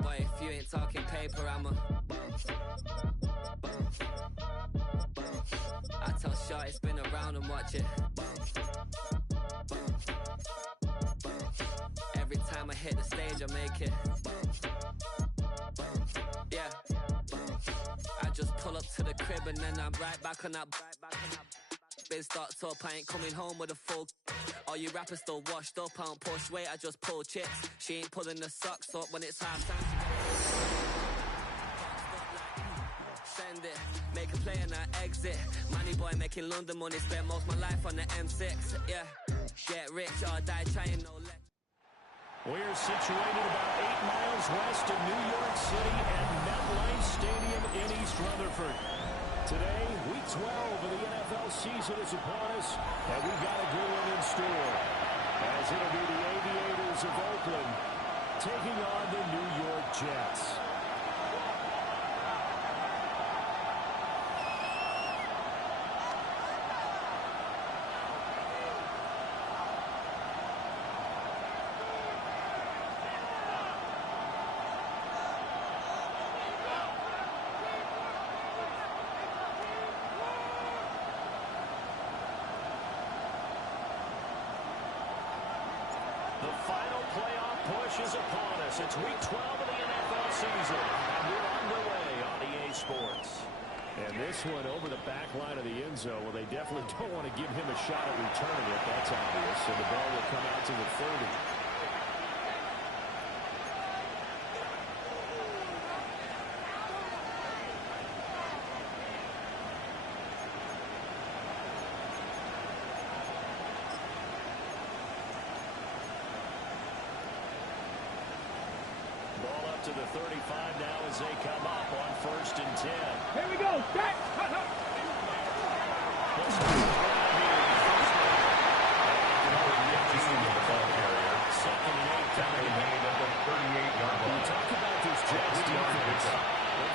Boy, if you ain't talking paper, I tell Shorty spin around and watch it. Every time I hit the stage, I make it. Yeah. I just pull up to the crib and then I'm right back on that. Been stocked up, I ain't coming home with a full. All you rappers still washed up, I don't push weight, I just pull chips. She ain't pulling the socks up when it's half time. Send it, make a play and I exit. Money boy making London money, spent most of my life on the M6. Yeah, get rich or die trying, no let. We're situated about 8 miles west of New York City at MetLife Stadium in East Rutherford. Today, week 12 of the NFL season is upon us, and we've got a good one in store. As it'll be the Aviators of Oakland taking on the New York Jets. The final playoff push is upon us. It's week 12 of the NFL season, and we're underway on EA Sports. And this one over the back line of the end zone. Well, they definitely don't want to give him a shot at returning it. That's obvious. So the ball will come out to the 30. Ball up to the 35 now as they come up on 1st and 10. Here we go. Back. Second and 8 coming in at the 38-yard line. We talk about this Jets defense.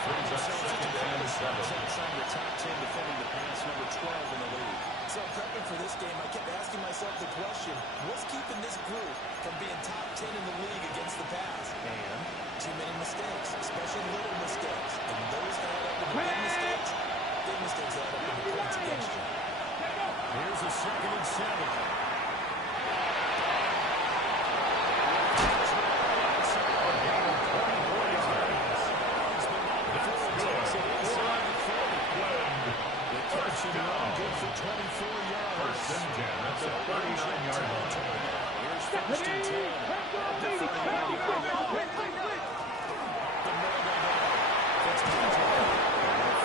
Brings us second and 7. Inside the top 10 defending the pass, number 12 in the league. So prepping for this game, I kept asking myself the question, what's keeping this group from being top 10 in the league against the pass? And too many mistakes, especially little mistakes. And those add up into big mistakes. Big mistakes add up into points against you. here's a 2nd and 7. Good for 24 yards. First and 10 at the 39-yard line. Here's 1st and 10 at the 39-yard line. The middle they go. It's TJ.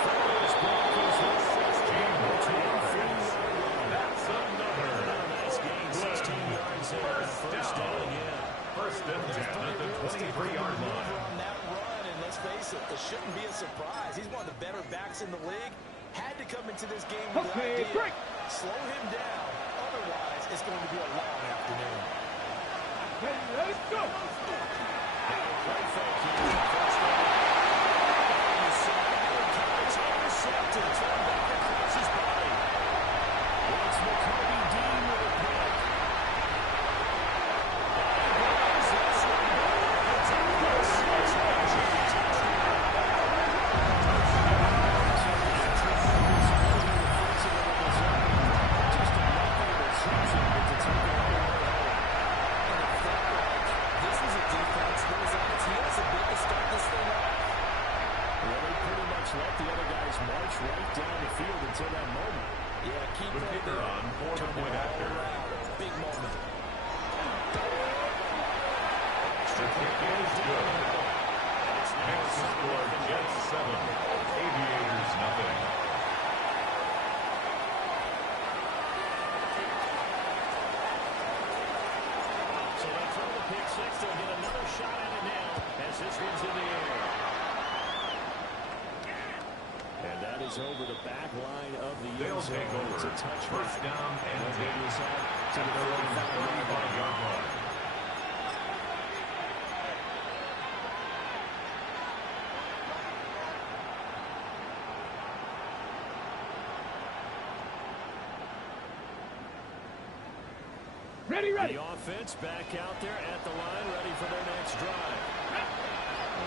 First block is his. That's another. Nice gain, 16 yards there. First down again. First and 10 at the 23-yard line. On that run, and let's face it, this shouldn't be a surprise. He's one of the better backs in the league. Had to come into this game with the idea, slow him down. Otherwise, it's going to be a long afternoon. Let's go. Great fake here. First down. It's intercepted. Thrown back across his body. It's McCarty Dean with a pick. Let the other guys march right down the field until that moment. Yeah, keep The right kicker there. on for the point after. Big moment. The kick is good. Makes the score Jets 7, Aviators nothing. So they throw the pick six. They'll get another shot at it now as this one's in the air. And that is over the back line of the They'll end zone. take over. It's a touchback. First down and They'll get 10 this out to to the the 35-yard line. Ready. The offense back out there at the line, ready for their next drive.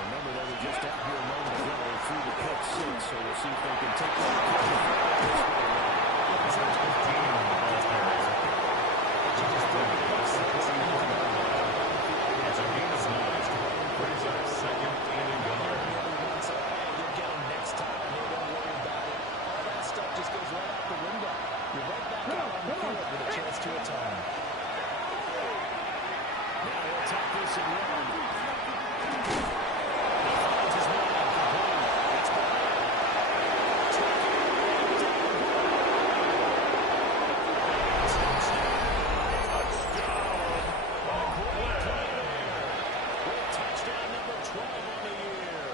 Remember, they were just out here a moment ago through the pick six, so we'll see if they can take that. Second and goal. You'll get them next time. Hey, don't worry about it. All that stuff just goes right out the window. You're right back out on the field with a chance to atone. Now he'll take this and run. He finds his man complete. It's touchdown number 12 on the year.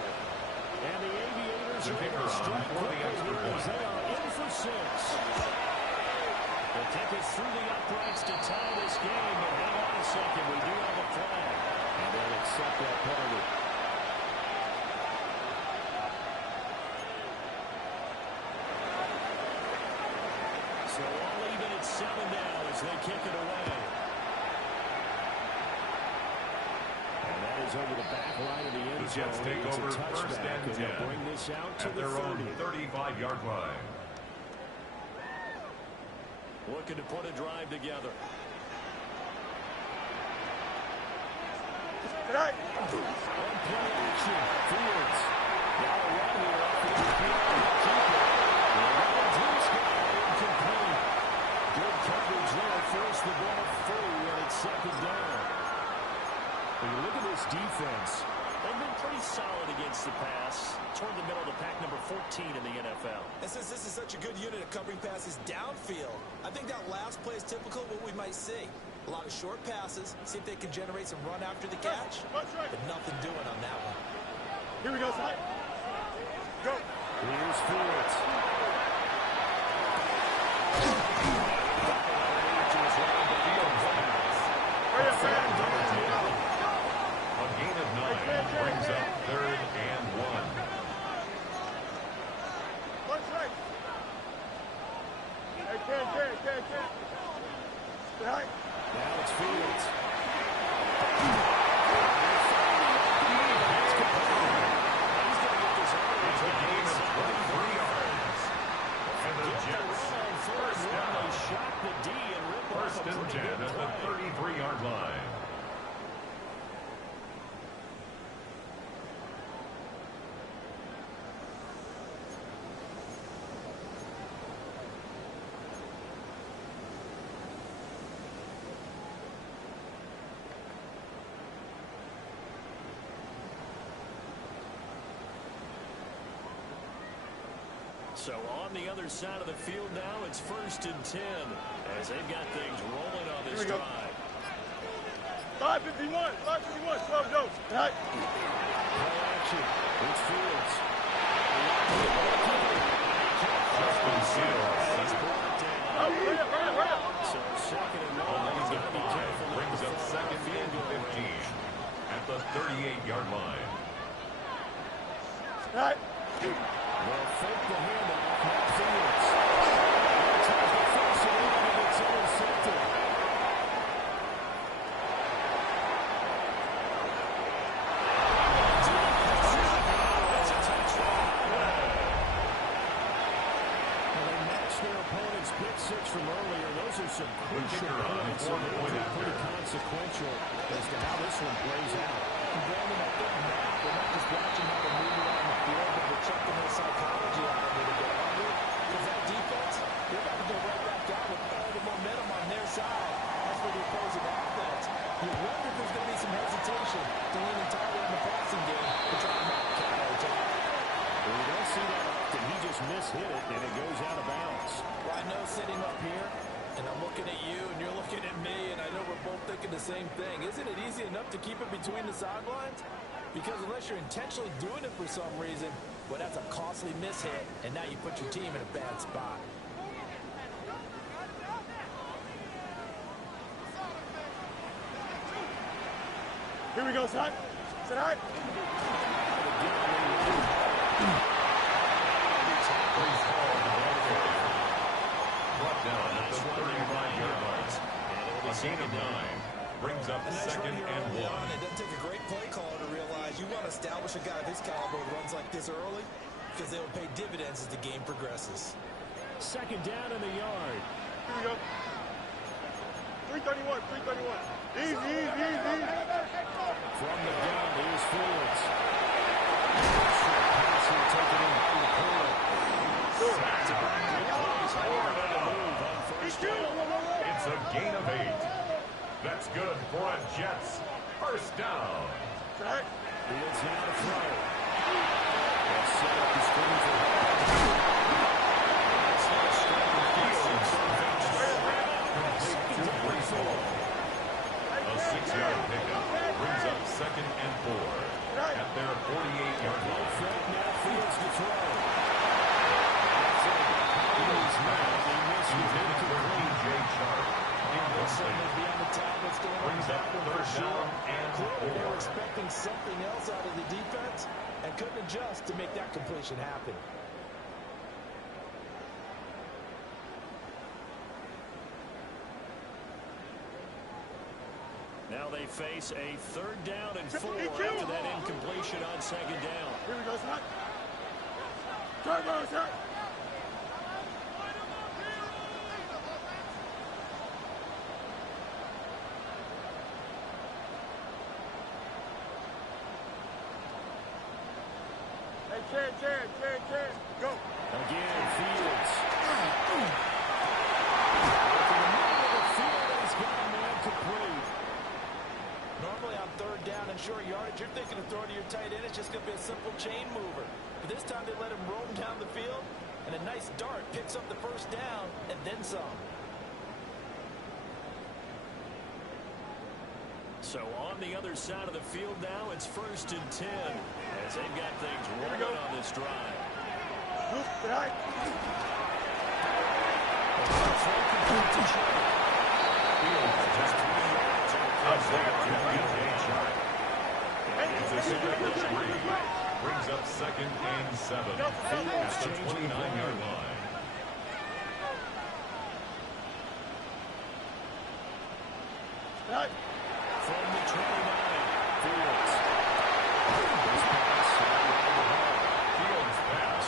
And the Aviators are able to strike quickly here as they are in for 6. They'll take us through the uprights to tie this game, but hang on a second, we do have a flag, and they'll accept that penalty. So all even at 7 now as they kick it away. And that is over the back line of the end The Jets zone. take It's a over touchback, first and and they'll 10 bring this out to at the their 30. own 35-yard line. Looking to put a drive together. Right. On play action, Fields. Now a run here off the RPO. Keep it. Incomplete. Good coverage there. Force the ball through, and it's second down. When you look at this defense, they've been pretty solid against the pass. Toward the middle of the pack, number 14 in the NFL. And since this is such a good unit of covering passes downfield, I think that last play is typical of what we might see. A lot of short passes, see if they can generate some run after the catch, but nothing doing on that one. Here we go, side. Go. Here's Fields. A gain of 9 brings up 3rd and 1. What's right? Hey, can't. Right. Now it's Fields. It's a gain of 23 yards. And the Jets first down. Shot the D and rip off First a and pretty 10 good at the play. 33-yard line. So on the other side of the field now, it's 1st and 10 as they've got things rolling on this drive. 551, 12 goes. Right. Play action. It's Fields. Justin Fields. He's brought down. Hurry up. So second and long. He's got to be careful. Brings up 2nd and 15 at the 38-yard line. Right. They'll fake the handoff. Not Fields. Tries to force it in, and it's intercepted. Pick six from earlier. Those are some crucial points. Pretty consequential as to how this one plays out. Brandon, I think now they're not just watching how they move around the field, but they're checking their psychology out of it a bit. Because that defense, they're about to go right back out with all the momentum on their side. That's for the opposing offense. You wonder if there's going to be some hesitation to lean entirely on the passing game to try to knock coverage out. Well, you don't see that often. He just mishit it, and it goes out of bounds. Well, I know sitting up here, and I'm looking at you, and you're looking at me, and I know we're both thinking the same thing. Isn't it easy enough to keep it between the sidelines? Because unless you're intentionally doing it for some reason, well, that's a costly mishit, and now you put your team in a bad spot. Here we go, son. Sit high. Brought down at the 35-yard line. A gain of 9 brings up second and one. It doesn't take a great play caller to realize you want to establish a guy of his caliber who runs like this early because they'll pay dividends as the game progresses. Second down in the yard. Here we go. 331, 331. Easy, easy, easy. From the gun, here's Fields. Pass here taken in by the corner. It's a gain of 8. That's good for a Jets first down. Fields now to throw. They'll set up the screen for a 6-yard pickup brings up second and 4 at their 48-yard line. now Fields to throw. Brings up third down and 4. They were expecting something else out of the defense and couldn't adjust to make that completion happen. Now they face a third down and 4 after that incompletion on second down. Here we go, son. Turbo, sir. Hey, Chad. Go. Again, Fields. He's got a man complete. Normally on third down and short yardage, you're thinking of throwing to your tight end. It's just going to be a simple chain mover. But this time they let him roam down the field, and a nice dart picks up the first down and then some. So on the other side of the field now, it's 1st and 10 as they've got things rolling on this drive. Brings up second and 7 at the 29-yard line. From the 29, Fields. Fields pass.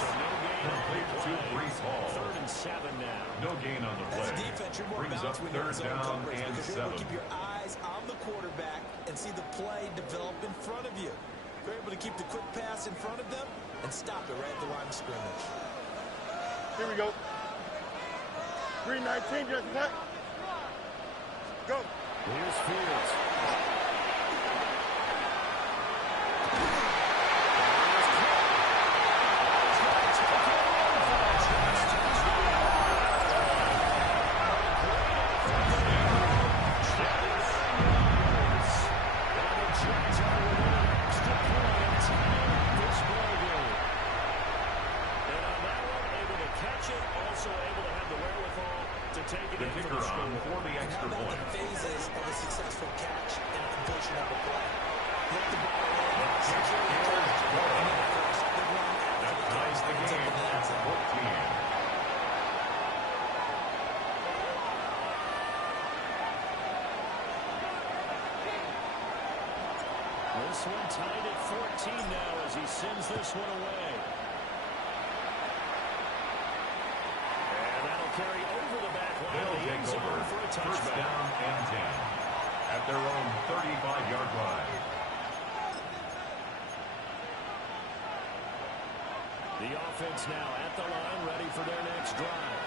Complete to Brees Hall. 3rd and 7 now. No gain on the play. As a defense, you're more Brings up balanced when you're in third zone down coverage and because you're able 7. to keep your eyes on the quarterback and see the play develop in front of you. You're able to keep the quick pass in front of them and stop it right at the line of scrimmage. Here we go. 319, just that. Go. Here's Fields. The kicker on for the extra point. The phases of a successful catch and completion of a play. Look the ball in. That ties the game at 14. This one tied at 14 now as he sends this one away. And that'll carry over the back line. They'll take over For a first touchback. down and 10 at their own 35-yard line. The offense now at the line, ready for their next drive.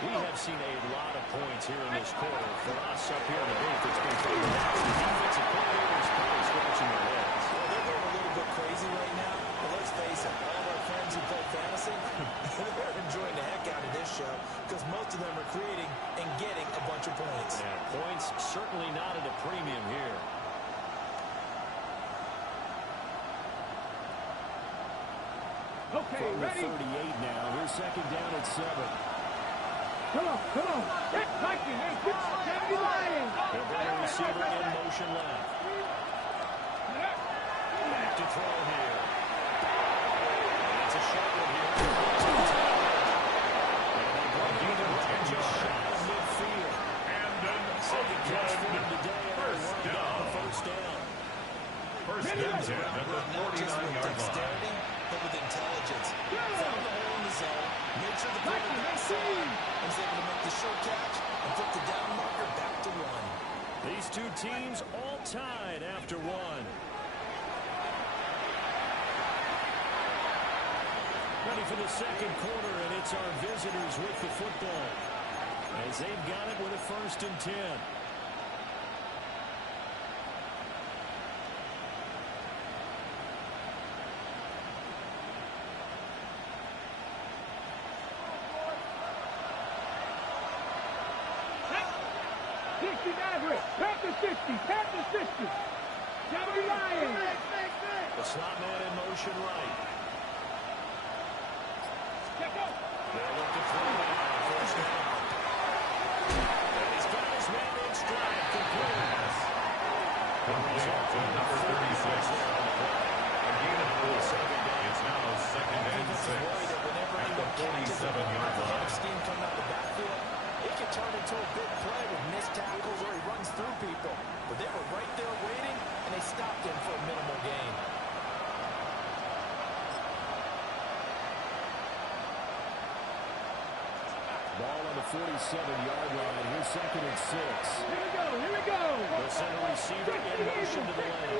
We have seen a lot of points here in this quarter. For us up here in the booth, it's been clear. The defensive coordinator's probably scratching their heads. Well, they're going a little bit crazy right now, but let's face it, all of our friends who play fantasy, they're enjoying the heck out of this show because most of them are creating and getting a bunch of points. Yeah, points certainly not at a premium here. Okay, From the ready? 38 now. Here's second down at 7. Come on. Get Mikey, hey, get me lying. They'll bring the receiver in motion left. Back to throw here. And it's a short one here. And they bring either just shy of midfield. And then Second catch for him today. Made sure the quarterback saw him. Was able to make the short catch and put the down marker back to 1. These two teams all tied after one. Ready for the second quarter, and it's our visitors with the football, as they've got it with a 1st and 10. Panthers 50. Johnny Lions. The slot man in motion right. They'll look to throw now. 1st down. And he's got his man in stride. Complete. Complete to number 36. A gain of 4. It's now 2nd and 6 at the 47-yard line. Steam coming out the backfield. It can turn into a big play with missed tackles or he runs through people. But they were right there waiting, and they stopped him for a minimal gain. Ball on the 47-yard line. Here's 2nd and 6. Here we go. The center receiver in motion to the left.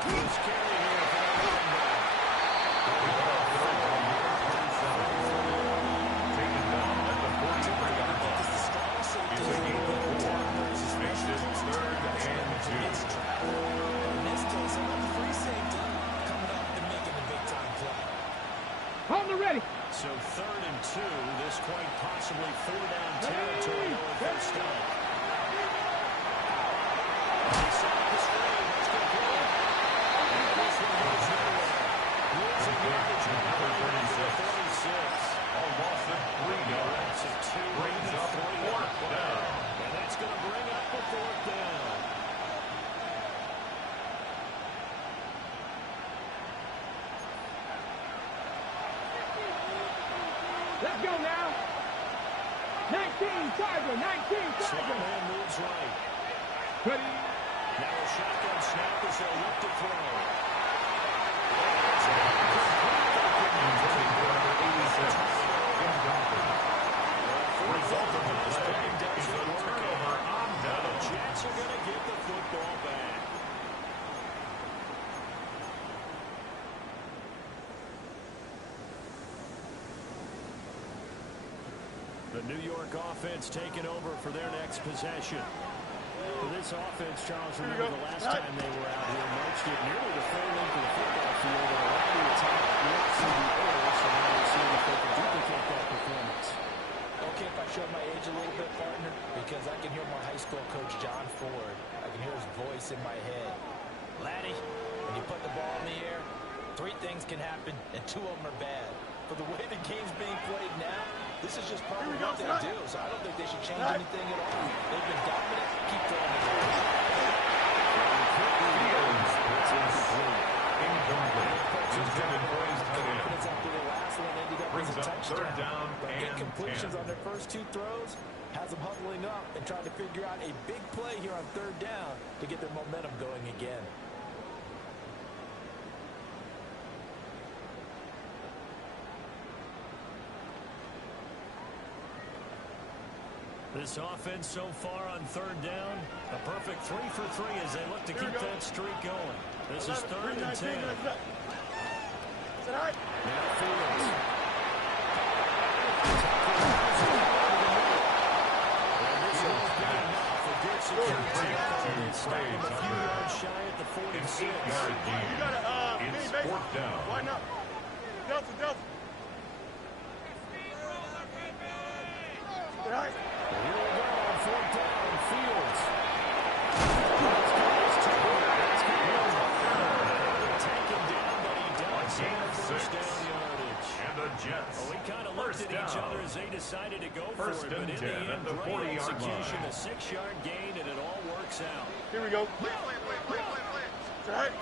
First carry here for the running back. Taken down at the 43-yard line. It's a gain of 4. Makes it 3rd and 2. In this case, another free safety coming up and making the big-time play. On the ready. So 3rd and 2. This quite possibly 4th-down territory or 1st down. He set up the screen. Let's go play. And this one goes nowhere. Losing yardage on number 36. All loss of 3 yards. So 2 Brings up 4th down. And that's going to bring up the 4th down. Let's go now. 19 Tiger. Slot man moves right. Ready. Now a shotgun snap as they'll look to throw. Result of the play is a turnover on down. The Jets are going to get the football back. The New York offense taking over for their next possession. For this offense, Charles, remember the last time they were out here, marched it nearly the full length of the football field and allowed the attack work through the air, so now we'll see if they can duplicate that performance. Okay, if I show my age a little bit, partner, because I can hear my high school coach, John Ford. I can hear his voice in my head. Laddie, when you put the ball in the air, 3 things can happen, and 2 of them are bad. For the way the game's being played now, this is just part of what they do, so I don't think they should change anything at all. They've been dominant. Keep throwing it. Incomplete. Intended for his tight end. Confidence after the last one ended up Brings as a up touchdown. 3rd down But and incompletions 10. on their first 2 throws has them huddling up and trying to figure out a big play here on 3rd down to get their momentum going again. This offense so far on 3rd down, a perfect 3 for 3 as they look to keep that streak going. This is 3rd and 10. Now Fields. And this will be enough for good security. Stop him a few yards shy at the 46. An 8-yard gain. It's 4th down. Why not? Delta. Right. Here we go on 4th down. Fields. Take him down, but he does have 1st down yardage. And the Jets. Well, we kind of looked at each other as they decided to go for it, but in the end, the great 40-yard execution, line. a 6-yard gain, and it all works out. Here we go. Right.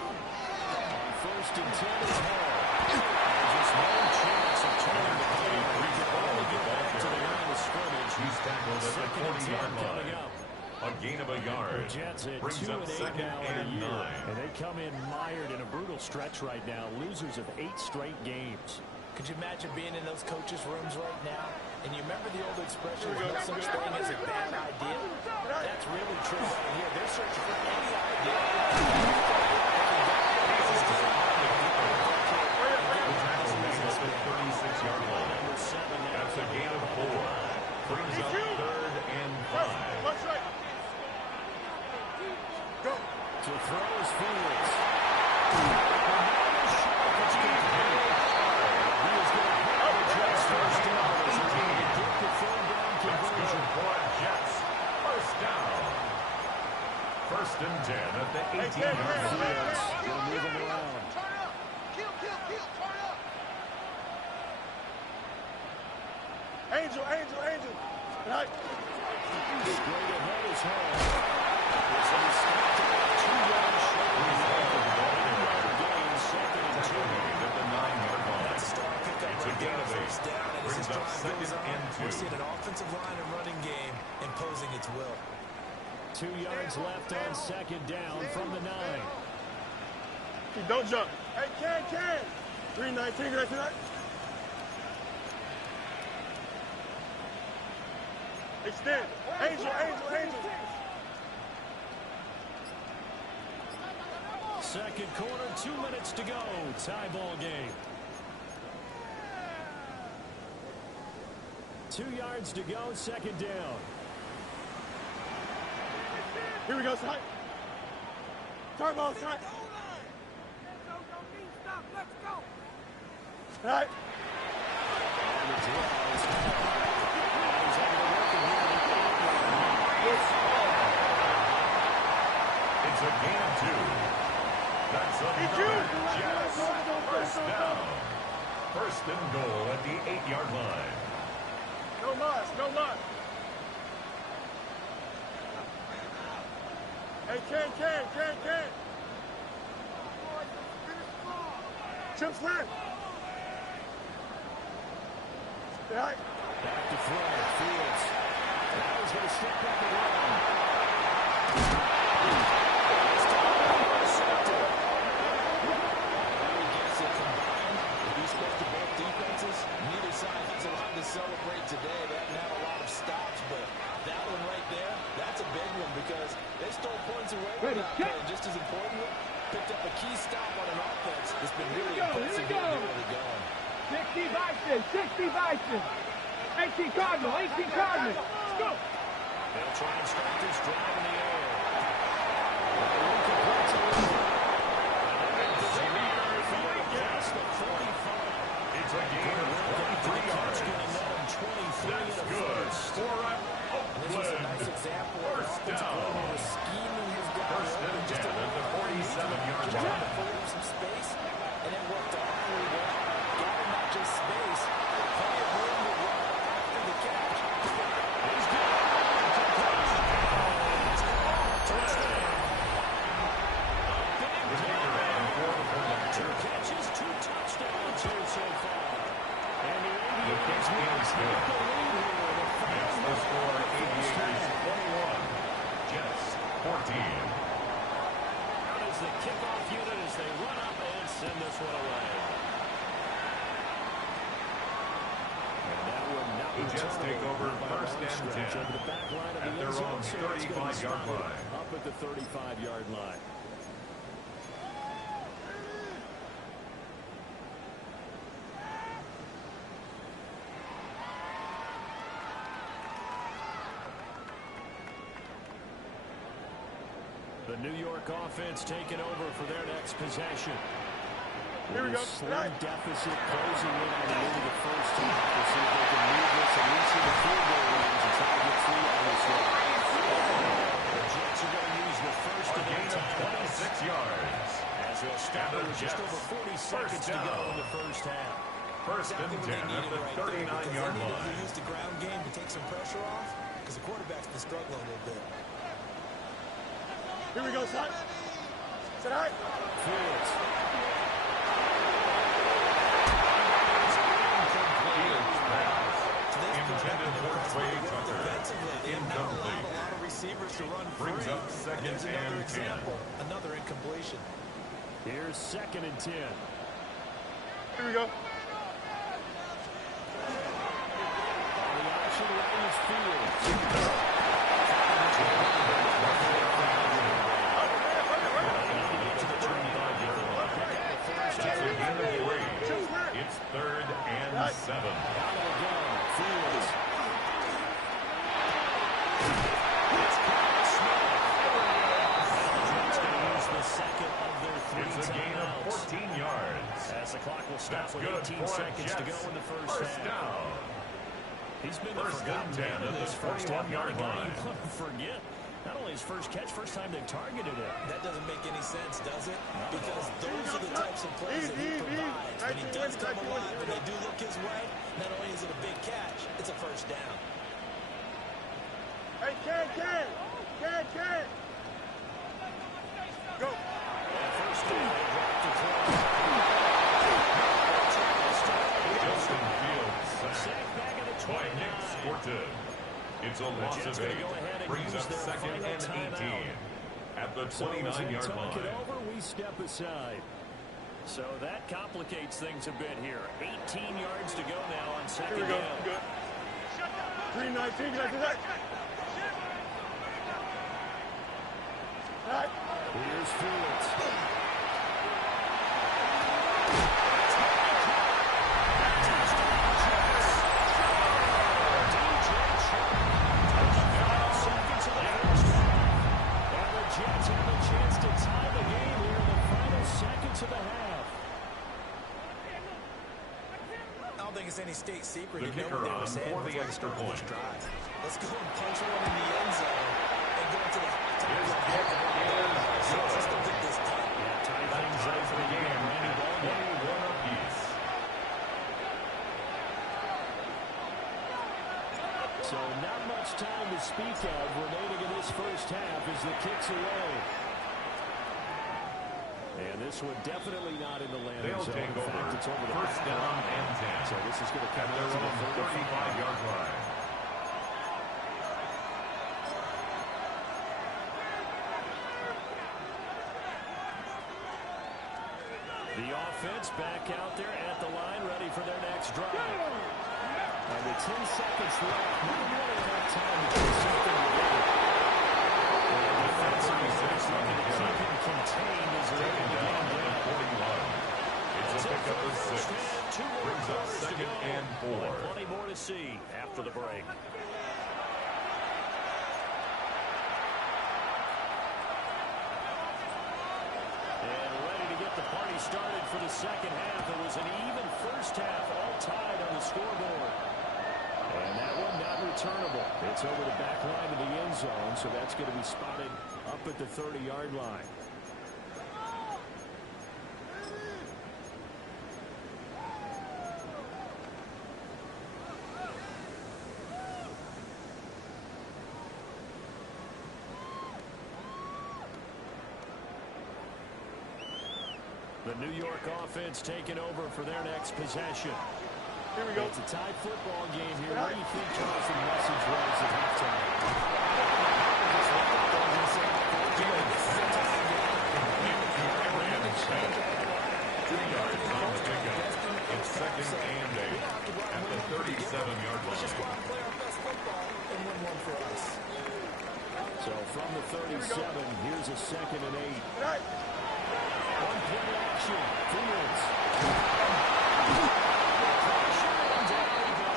1st and 10 is hard. There's just no chance of turning the ball. We can only get back to the line of scrimmage. He's tackled at the 2nd and 10 40-yard coming line. up. A gain of a yard. The Jets at Brings 2 up and 8 second now in and the year. 9. And they come in mired in a brutal stretch right now. Losers of 8 straight games. Could you imagine being in those coaches' rooms right now? And you remember the old expression, no such thing as a bad idea? That's really true right here. They're searching for any idea. The 36-yard line. That's a gain of 4. Brings up third and 5. Go. To throw his Fields. First down. First and 10 at the 18-yard line. They'll move him around. Turn up. Kill, turn up. Angel. Right. Straight ahead is home. It's a mistake. 2 yards short. Gain, second and 2. At the 9-yard line. That's a strong pickup It's a right gain there. of 8. First down, and as Brings this up drive second goes on, and 2. we're seeing an offensive line and running game imposing its will. 2 yards left on second down from the 9. Don't jump. Hey, Ken. 319, good tonight. Extend. Angel. Second quarter, 2 minutes to go. Tie ball game. 2 yards to go, second down. Here we go, side. Turbo, side. Right. It's a gain of 2. That's another Jets. First down. First and goal at the 8-yard line. No loss. Hey, Ken. Chips left. Right. Back to throw. Fields. Now he's going to step up and run. Neither side has a lot to celebrate today. They haven't had a lot of stops, but that one right there, that's a big one because they stole points away from that play. And just as importantly, picked up a key stop on an offense that's been really impressive here to where they're going. 60 Bison. 18 Cardinal. Let's go. They'll try and start this drive in the air. It's a gain of 23 yards. That's good. For This is a nice example of an offensive coordinator scheming his guy First and open just a 10 at the little 47-yard trying line. to free up some space, and it worked awfully well. Got him not just space, plenty of room to run after the catch. He's good. Two catches, 2 touchdowns here so far. And the Aviators That's the lead here. the score, Aviators 21, Jets 14. Out is the kickoff unit as they run up and send this one away. And that will not The Jets take over first and 10 over the back line of at the their end zone, own so it's gonna be 35-yard spotted line. up at the 35-yard line. The New York offense taking over for their next possession. Here we go. Slim deficit closing in on the end of the first half. We'll see if they can move this at least in the field goal range and try to get 3 on this one. The Jets are going to use the first A of their gain of timeouts 26 yards. as they'll stop it with just Jets. over 40 seconds to go in the first half. First and 10 at the 39-yard They line. use the ground game to take some pressure off because the quarterback's been struggling a little bit. Here we go, son. Sit high. Fields. Intended for Trey Tucker. Defensively, they have not allowed Incomplete. a lot of receivers to run free. Here's 2nd and 10. Here we go. On the option right is Fields. That's a gain of 3. It's 3rd and 7. Out of the gun, Fields. It's a gain of 14 yards. As the clock will stop That's with good 18 for seconds to go in the first half. down. He's been the First forgotten and 10 man in at the this first half. 21-yard Not a guy line. you want to forget. Not only his first catch, first time they've targeted him. That doesn't make any sense, does it? Because those are the types of plays that he provides. When he does come alive, when they do look his way, not only is it a big catch, it's a first down. Hey, Ken. Go. First down, they drop to close. Justin Fields sacked Sack back at the by Nick 29. Sportive. It's a loss Jets of gonna 8. go ahead and Brings use up their 2nd final and 18 timeout. at the So as they 29-yard talk it line. over, we step aside. So that complicates things a bit here. 18 yards to go now on Here 2nd we go. down. Good. 319. Right. Here's Fields. Jets have a chance to tie the game here in the final seconds of the half. I don't think it's any state secret. The You know kicker what they on were saying for the before extra started point. this drive. Let's go and punch one in the end zone and go into the top His of the kick So is let's go good. get this done. Tie That things up ties for the the game game. at 21 apiece. So not much time to speak of remaining in this first half as the kick's away. And this one definitely not in the landing They'll zone. take In fact, it's over over. the First back down line. and 10. So this is going to come At out their to the own 35-yard line. The offense back out there at the line, ready for their next drive. And with 10 seconds left, not really enough time to do something together. And the defensive is looking to keep him contained as they're able to get him down. 41. It's a pickup of 6. Brings up 2nd and 4. Plenty more to see after the break. And ready to get the party started for the second half. It was an even first half, all tied on the scoreboard. And that one not returnable. It's over the back line of the end zone, so that's going to be spotted up at the 30-yard line. The New York offense taking over for their next possession. Here we go. It's a tie football game here. What do you think Charles, the message was at halftime? It's 2nd and 8 at the 37-yard Let's just go line. out and play our best football and win one for us. So from the 37, here's a 2nd and 8. Right. One play action. Fields.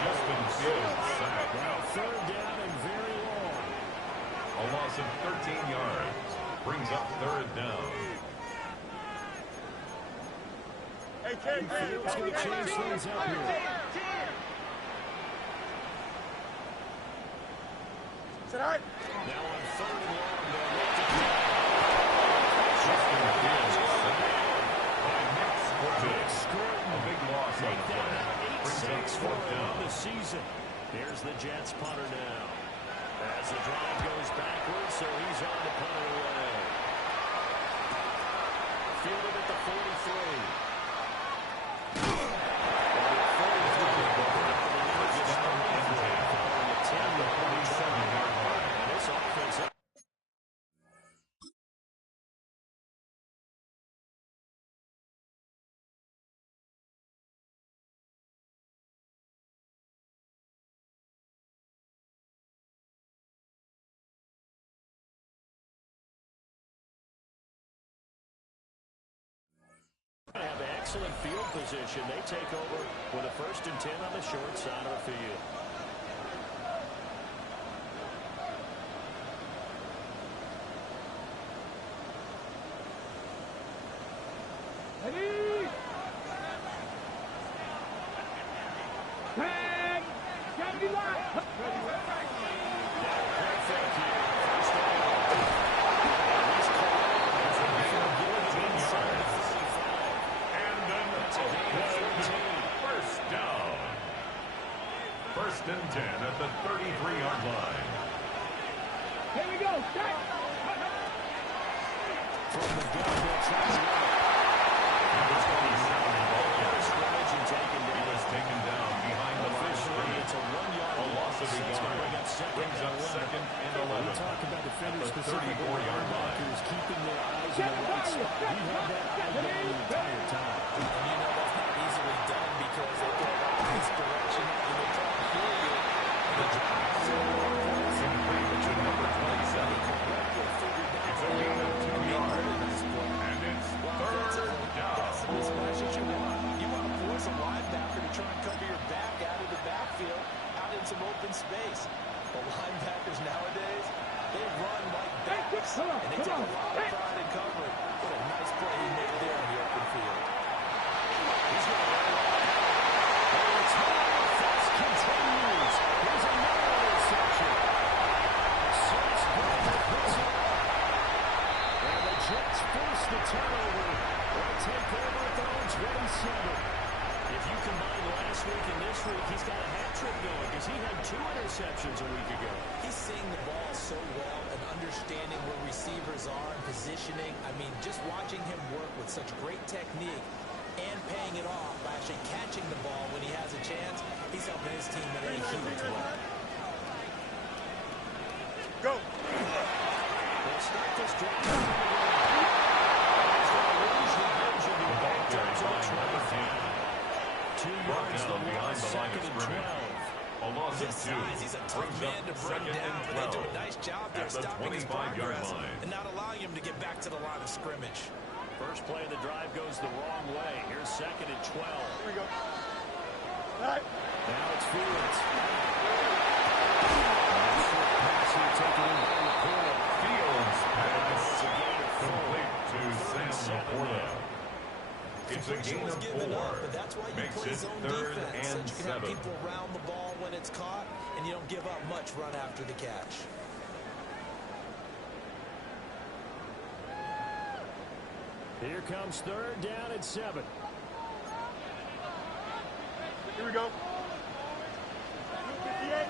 Justin Fields sacked. Now 3rd down and very long. A loss of 13 yards. Brings up 3rd down. Hey, Ken. Fields going to change things up here. Is that all right? Now on 3rd and long, they'll look to Justin Fields sacked by Nick Sportive. A big loss on the play. Brings up 4th down. the season. Here's the Jets punter now. As the drive goes backwards, so he's on to punt it away. Fielded at the 43. excellent field position. They take over with a 1st and 10 on the short side of the field. Ready? 10, 70 line. First and 10 at the 33-yard line. Here we go. Set. From the gun, they'll try to run. He was taken down behind the line. It's a 1-yard loss of a yard. Brings up 2nd and 11. We talk about defenders at the specifically 34-yard line. keeping their eyes in the right spot. We have that eye down the entire time. And you know that's not easily done because they go right this direction and they try to hear you. The drive is To number 27. It's a gain of 2 yards. And it's 3rd down. That's the mismatch that you want. You want to force a linebacker to try and cover your back out of the backfield, out in some open space. But linebackers nowadays, they run like backs, and they take a lot of pride in covering. What a nice play he made there in the open field. He's going to run it. Oh, it's high. Offense continues. Here's another interception. Six Gardner puts it up. And the Jets force the turnover. They'll take over at their own 27. If you combine last week and this week, he's got a hat trick going because he had 2 interceptions a week ago. He's seeing the ball so well and understanding where receivers are and positioning. I mean, just watching him work with such great technique and paying it off by actually catching the ball when he has a chance, he's helping his team in a huge way. Go. They'll start this drive. Brought down behind the line of scrimmage. A loss of 2. He's a tough man to bring down, but they do a nice job there stopping his progress and not allowing him to get back to the line of scrimmage. First play of the drive goes the wrong way. Here's 2nd and 12. Here we go. All right. Now it's Fields. Fields pass complete to Sam Laporta. It's a gain of 4. But that's why you Makes play it zone 3rd defense, so and you can have 7. people around the ball when it's caught, and you don't give up much run after the catch. Here comes 3rd down and 7. Here we go. 58.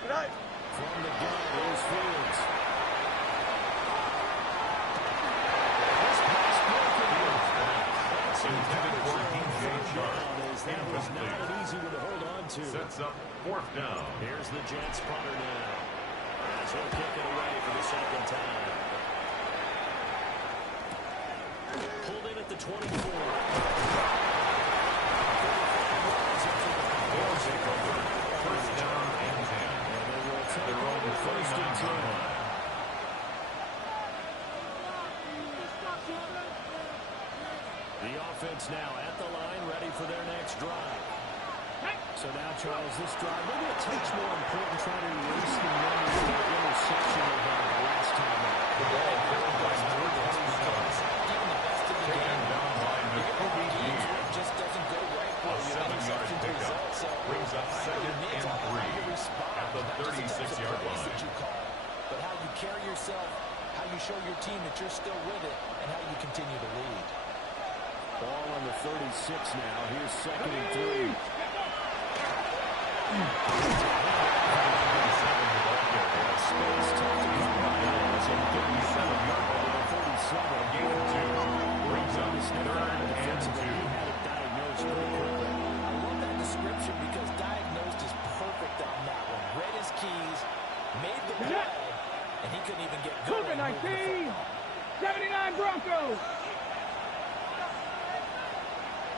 Good night. From the gun, here's Fields. Intended for DJ Sharp. That was not an easy one to hold on to. Sets up 4th down. Here's the Jets punter now. As he'll kick it away for the 2nd time. Pulled in at the 24. They'll take over. 1st down and 10. And they will take Their own over 1st and 10. The offense now at the line, ready for their next drive. So now, Charles, this drive, maybe a touch more important trying to erase the memory of that interception they had the last time out. The ball carried by number 27. Taken down by Nakobe Dean. Just doesn't go right for A you. 7-yard pickup brings up 2nd and 3 at the 36-yard line. But how you carry yourself, how you show your team that you're still with it, and how you continue to lead. Ball on the 36 now. Here's 2nd and 3. Space tough to come by. It's a 37-yard ball to the 37. Gain of 2 brings up 3rd and 2. He had it diagnosed pretty quickly. I love that description because diagnosed is perfect on that one. Read his keys, made the play, and he couldn't even get going. 19. 79 Broncos.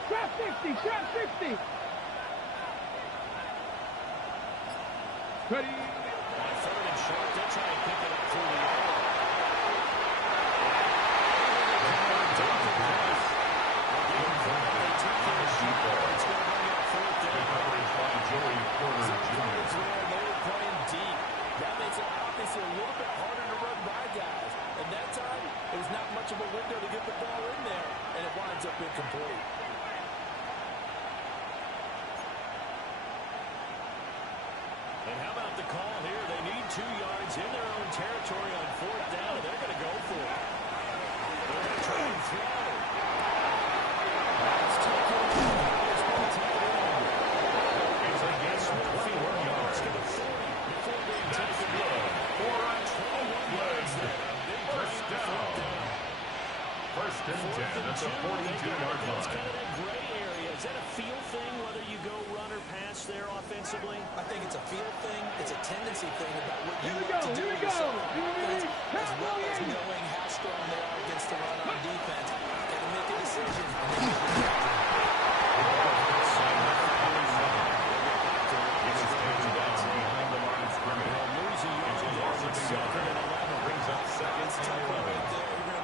Trap 60. Trap 60. Ready. On 3rd and short, they'll try to pick it up through the air. how about the call here? They need 2 yards in their own territory on 4th down, and they're going to go for it. They're going to try and throw. That's taken in. It's a gain of 21 yards to the 40. Before being taken in. 4 on 21 yards there. First down. First and 10 at the 42-yard line. It's kind of that gray area. Is that a feel thing, whether you go run or pass there offensively? I think it's a feel thing. It's a tendency thing about what you want to do yourself. As well as knowing how strong they are against the run on defense. Got to make a decision. Brings up second and 11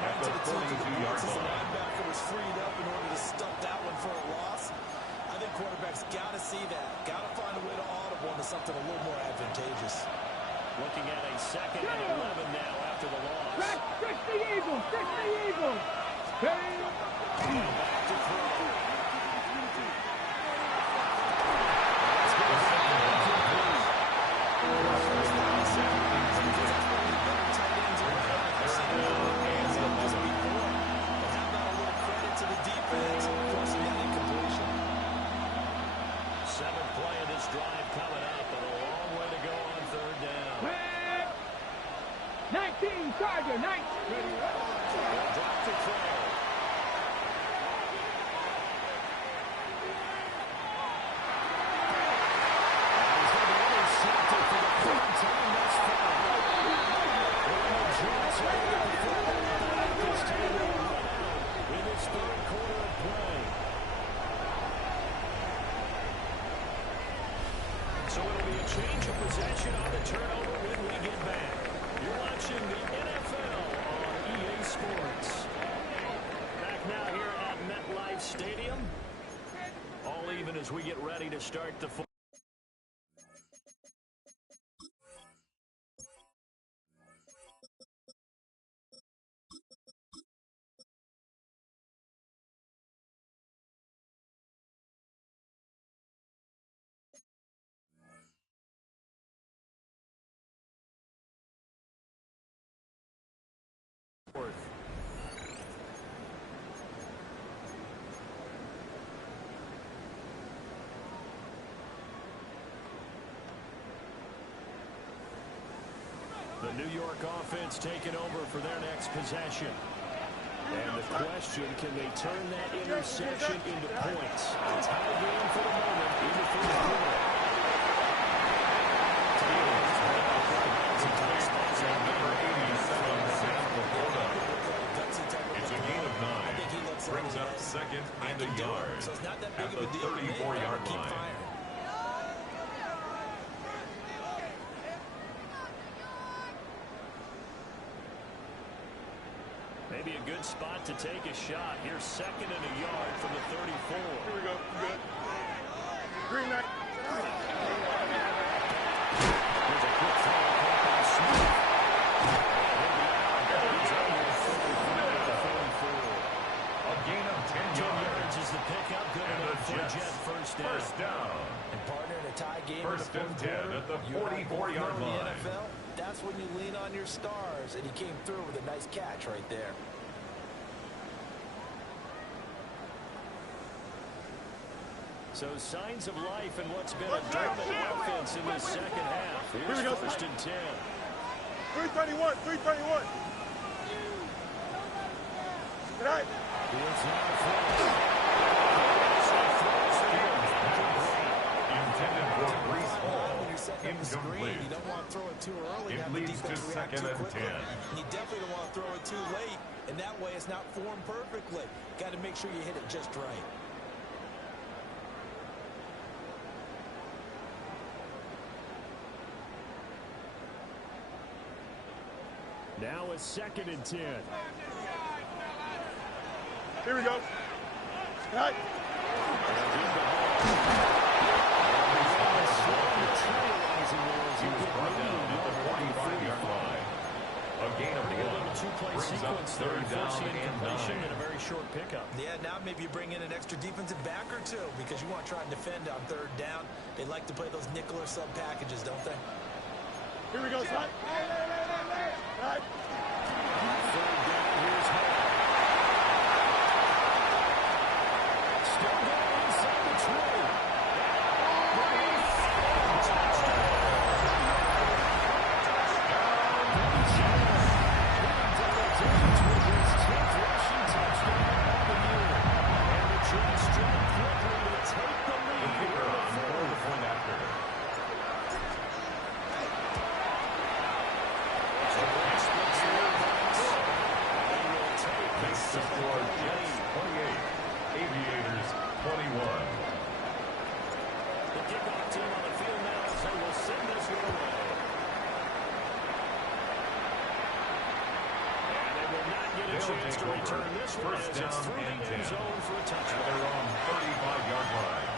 at the 42-yard line. Linebacker was freed up in order to stuff that one for a loss. I think quarterbacks got to see that. Got to find a way to audible into something a little more advantageous. Looking at a 2nd and 11 now after the loss. Fix the Eagles! Fix the Eagles! Back to throw. Drive coming up, and a long way to go on 3rd down. 19, Charger, 19. Drop to throw. He's going to be intercepted for the 3rd time thus far. In this 3rd quarter of play. So it'll be a change of possession on the turnover when we get back. You're watching the NFL on EA Sports. Back now here at MetLife Stadium. All even as we get ready to start the fourth. The New York offense taking over for their next possession. And the question, can they turn that interception into points? A tie game for the moment in the 1st quarter. It's a gain of 9. Brings up 2nd and a yard at the 34-yard line. Maybe a good spot to take a shot. Here's 2nd and a yard from the 34. Here we go. Good. Green light. There's a quick throw by Smith. A gain of 10 yards is the pickup. Good enough for a Jet first down. And partner in a tie game. First and 10 at the 44-yard line. NFL, that's when you lean on your stars, and he came through with a nice catch right there. So signs of life in what's been a dominant offense in the 2nd half. Here's 1st and 10. 331, 331. Good night. Intended for Brees Hall. Incomplete. You don't want to throw it too early. It leads to 2nd and 10. You definitely don't want to throw it too late, and that way it's not formed perfectly. Got to make sure you hit it just right. Now a 2nd and 10. Here we go. Good night. He was brought down at the 45-yard line. A gain of 1 brings up 3rd down and 9. possession and a very short pickup. Yeah, now maybe you bring in an extra defensive back or two because you want to try and defend on third down. They like to play those nickel or sub packages, don't they? Here we go, son. Right. Third down, here's Hunt. Still going inside the 20. The score, Jets 28, Aviators 21. The kickoff team on the field now, so we'll send this your way. And they will not get a chance to return this one as it's through the end zone for a touchdown. At their own 35-yard line.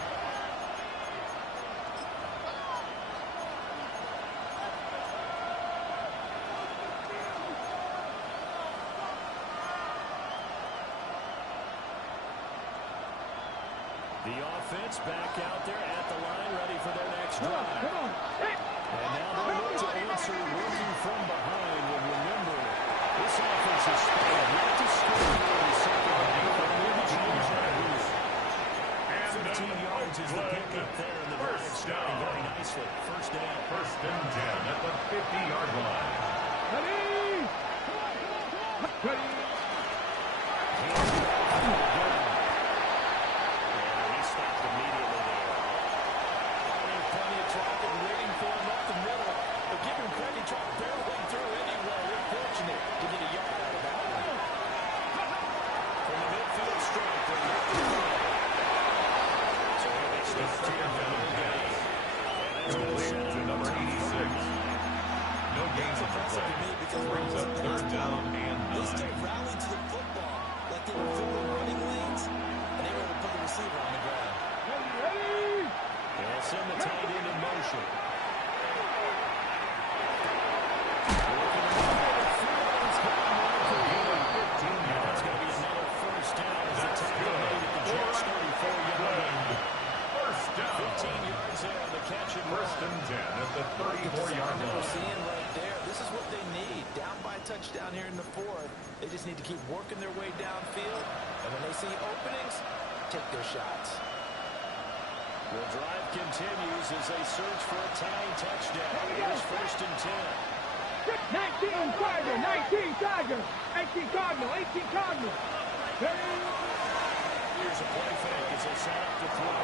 The offense back out there at the line, ready for their next drive. Come on. Hey. And now they'll look to answer working from behind. And remember, this offense is spelled not to score in the second half, but maybe change that loose. 15 yards is the pickup there, and the drive starting very nicely. First down. First and 10 at the 50-yard line. Ready. Ready. Touchdown here in the fourth. They just need to keep working their way downfield, and when they see openings, take their shots. The drive continues as they search for a tying touchdown. Here's first and 10. 19 Tiger, 19 Tiger, 18 Cardinal, 18 Cardinal. Here's a play fake as they set up to throw.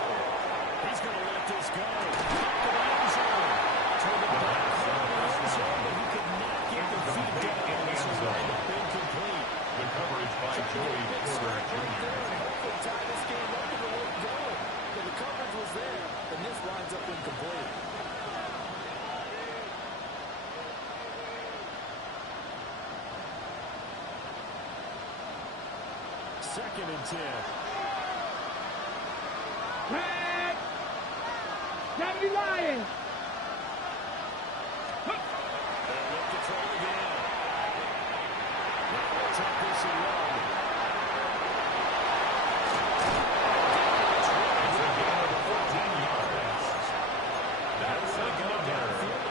He's going to let this go. Back to the end zone. To the back of the end zone, but he could not get the feet down. This is incomplete. The coverage by Joey Porter Jr. Hopefully tie this game up and let it go. But the coverage was there, and this winds up incomplete. Second and 10. Red. 70 Lions. They'll look to try again. Now they'll take this and run. It's a gain of 14 yards. That's another.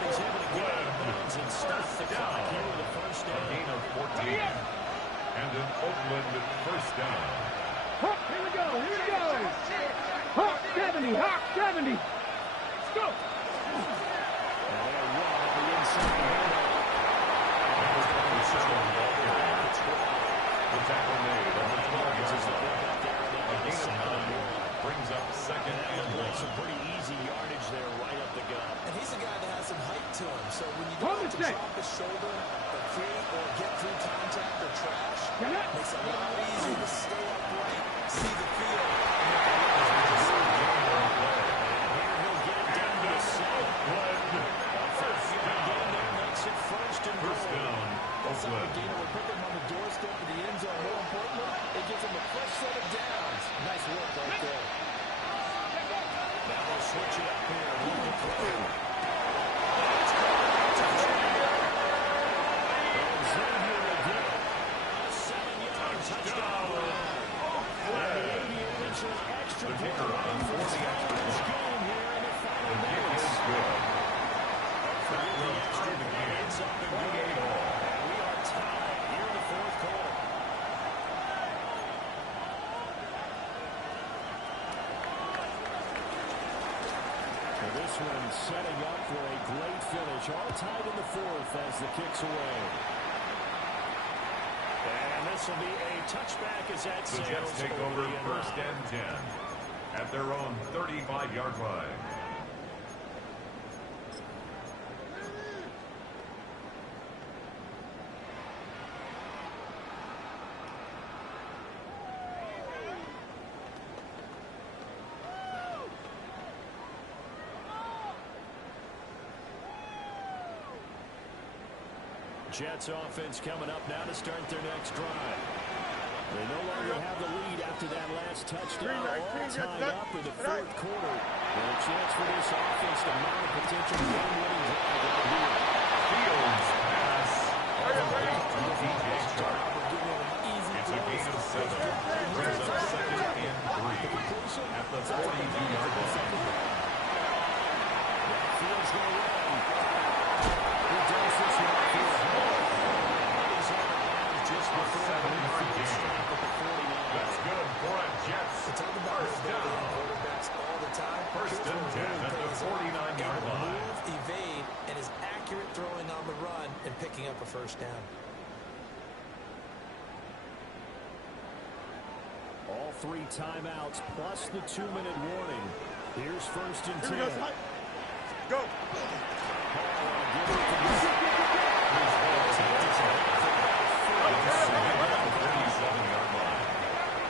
He's able to get out of bounds and start the clock here with a first down. A gain of 14. And an Oakland first down. Hawk, here we go, here we go. Hawk 70, Hawk 70. Let's go. And they'll run on the inside. Number 27, Walker. The tackle made on the target is a gain of 9. Brings up second and one. Some pretty easy yardage there right up the gut. And he's a guy that has some height to him, so when you don't have to drop his shoulder or create or get through contact or trash, it makes it a lot easier to stay upright, see the field. Here he'll get it down to the second. First down there makes it first and goal. First down, That's not a Oakland. gainer. We're picking him on the doorstep of the end zone. More importantly, it gives him a fresh set of downs. Nice work right there. Now they'll switch it up here. Look to throw. And Xavier again. 7-yard touchdown kicker on for the extra point. The kick is good. That will tie the game. 28 all. We are tied here in the fourth quarter. This one setting up for a great finish. All tied in the fourth as the kick's away. And this will be a touchback as that The Jets take over first and 10 at their own 35-yard line. Jets offense coming up now to start their next drive. They no longer have the lead after that last touchdown. All tied up in the fourth quarter. And a chance for this offense to mount a potential game-winning drive right here. Fields pass. All the way to DJ Sharp. It's a gain of 7. Brings up second and 3 at the 42-yard line. Fields going to run. He does this right here. Just A 7-yard gain. That's good for a Jets. First down. Quarterbacks all the time. First and 10 at the 49-yard line. Evade and is accurate throwing on the run and picking up a first down. All 3 timeouts plus the 2-minute warning. Here's first and 10. Go.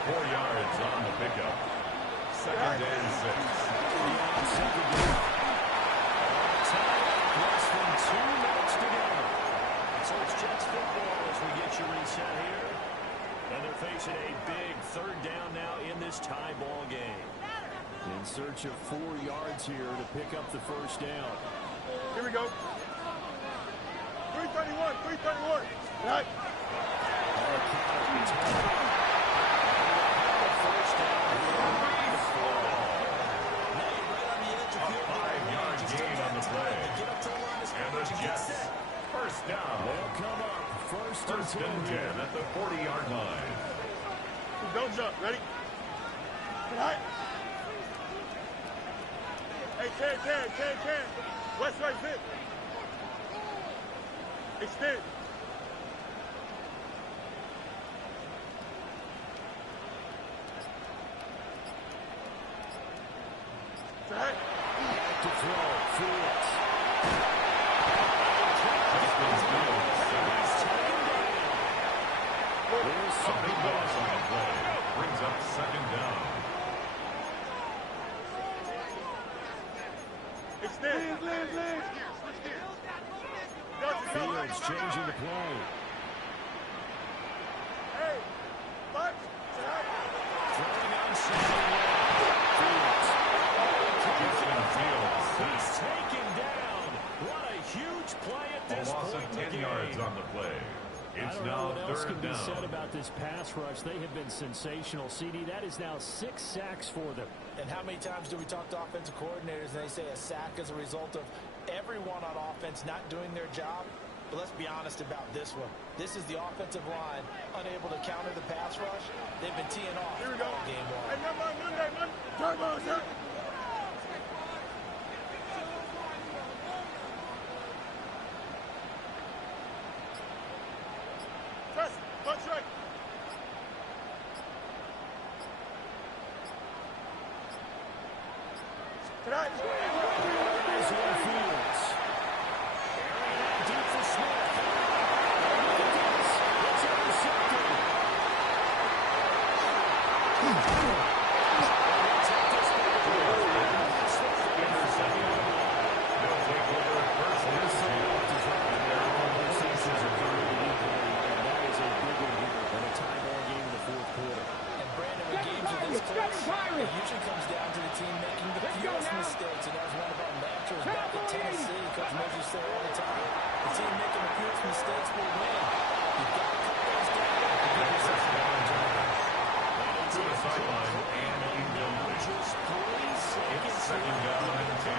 Four yards on the pickup. Second and 6. Less than 2 minutes to go. So it's Jets football as we get you reset here. And they're facing a big third down now in this tie ball game. In search of 4 yards here to pick up the first down. Here we go. 331, 331. Right. First down. They'll come up first and 10 at the 40-yard line. Don't jump. Ready? Right. Hey, 10. West right fit. Extend. Right. To throw. Fields. A big loss on the play. Brings up second down. Extend. Fields changing the play. Hey, what? Throwing on second. Fields. He's taken down. What a huge play at this point. A loss point of 10 yards on the play. It's now what else can third be down. said about this pass rush. They have been sensational. CD, that is now 6 sacks for them. And how many times do we talk to offensive coordinators and they say a sack is a result of everyone on offense not doing their job? But let's be honest about this one. This is the offensive line unable to counter the pass rush. They've been teeing off Here we go. all game long. Hey, Monday. Turbo, sir. Press. Punch right. Tonight. Fields. Deep for Smith. It's intercepted. They'll take over first and 10. And Brandon, when games are this close, it usually comes down to the team making the fewest mistakes. And that was one of our mantras back in Tennessee. Coach Moses said all the time, the team making the fewest mistakes will win. You've got to cut those down. To the sideline and in the just 3 seconds. It's second down and 10.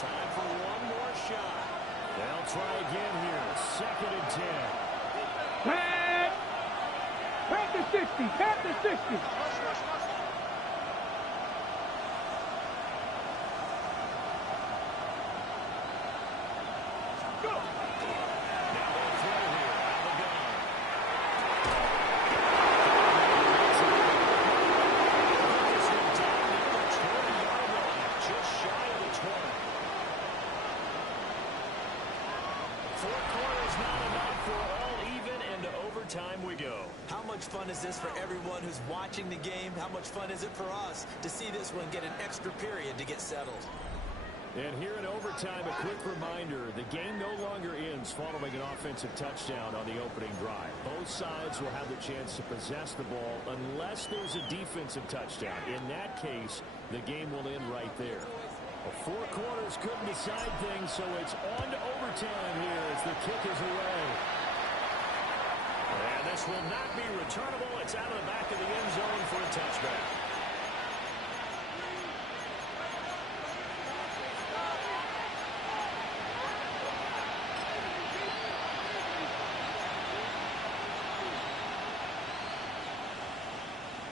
Time for one more shot. They'll try again here. Second and 10. Pat the 60. Pat the 60. Time we go. How much fun is this for everyone who's watching the game? How much fun is it for us to see this one get an extra period to get settled? And here in overtime, a quick reminder, the game no longer ends following an offensive touchdown on the opening drive. Both sides will have the chance to possess the ball unless there's a defensive touchdown. In that case, the game will end right there. Well, 4 quarters couldn't decide things, so it's on to overtime here as the kick is away. And this will not be returnable. It's out of the back of the end zone for a touchback.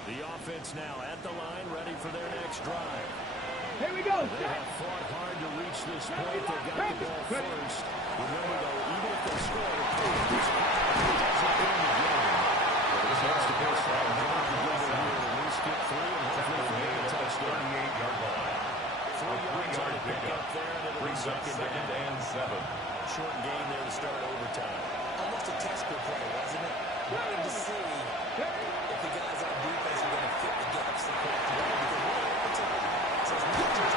The offense now at the line, ready for their next drive. Here we go. They have fought hard to reach this point. They got the ball first. Remember, though, even if they score, this doesn't win the game. But it's has to go strong. They want to get at least get 3 and hopefully get a touchdown. 38-yard line. 4 yards on the pickup there, and it'll be second and 7. Short game there to start overtime. Almost a textbook play, wasn't it? Wanted to see if the guys on defense were going to fit the gaps the correct way. Because we're overtime. So it's not just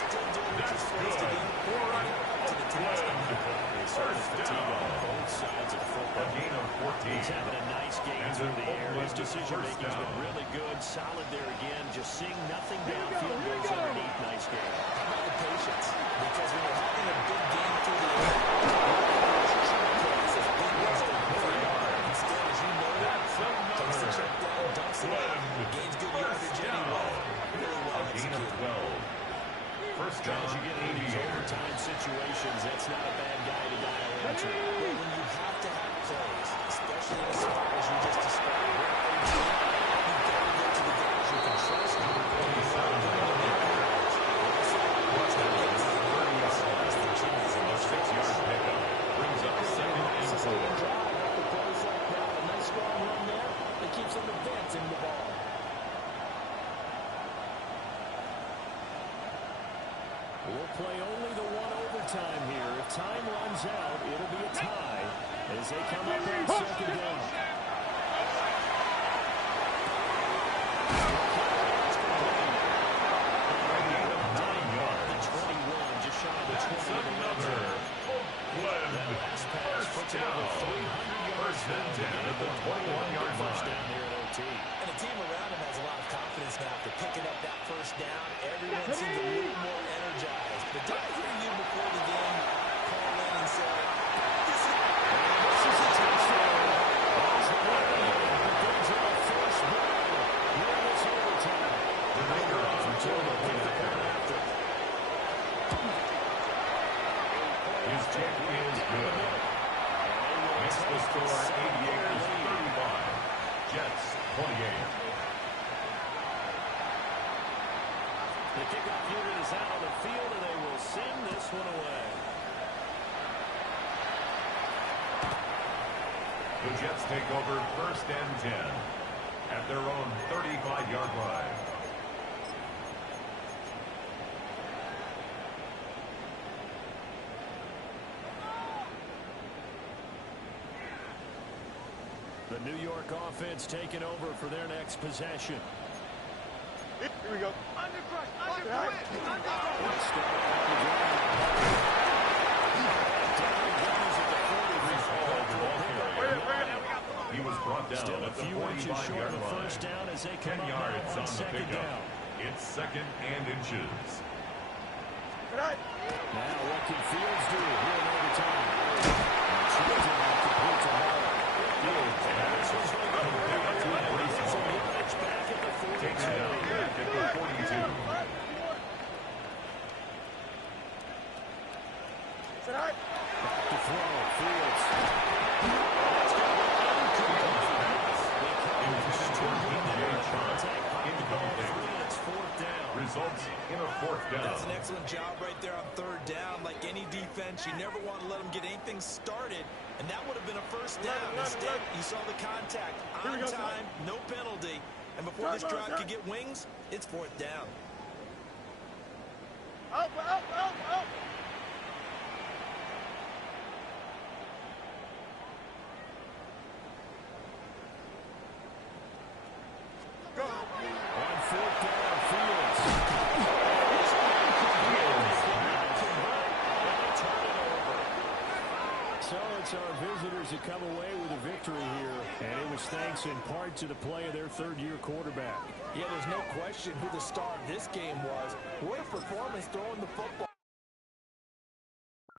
still doing what you're supposed to do. To the touchdown. There's fatigue on both sides of the football. A gain of 14. He's having a nice game through the air. His decision-making's been really good. Solid there again. Just seeing nothing downfield goes underneath. Nice game. How about the patience? Because when you're having a big game through the air, instead, as you know, takes the check down, dumps it out, gains good yardage anyway. Really well executed. First As you get into these overtime situations, that's not a bad guy to dial into. Well, when you have to have plays, especially in a spot as you just described, you've got to go to the guys you can trust. Brings up 2nd and 4. After plays like that, a nice strong run there, it keeps them advancing the ball. We'll play only the one overtime here. If time runs out, it'll be a tie as they come up on second down. The 21, just shy of the 20 of the measure. That last pass puts it over 300 yards. First and 10 at the 21-yard First line. down here at OT. And the team around him has a lot of confidence now after picking up that first down. Everyone seems a little more energized. But did I hear you before the game call in and say, this is a touchdown? The Bills are on first down. Here in this overtime. The Raiders on Until the kick after. His kick is good. Makes the score Aviators 35. Jets 28. The kickoff unit is out on the field, and they will send this one away. The Jets take over first and 10 at their own 35-yard line. The New York offense taking over for their next possession. Here we go. Under crush, under crush, under He was brought down Still a at the few inches short of 45-yard a line. first down as they 10 come up yards now on on the second pickup. down. It's 2nd and inches. Now what can Fields do here in overtime? Fields complete to Hall. Fields has the pickup to embrace takes it out back at the 42. Back to throw. Fields. Results in a fourth down. That's an excellent job right there on third down. Like any defense, you never want to let them get anything started, and that would have been a first down. Instead, you saw the contact on time, no penalty, and before this drive could get wings, it's fourth down. Up. On fourth down, Fields. So it's our visitors that come away with a victory here, and it was thanks in part to the play of their third-year quarterback. Yeah, there's no question who the star of this game was. What a performance throwing the football.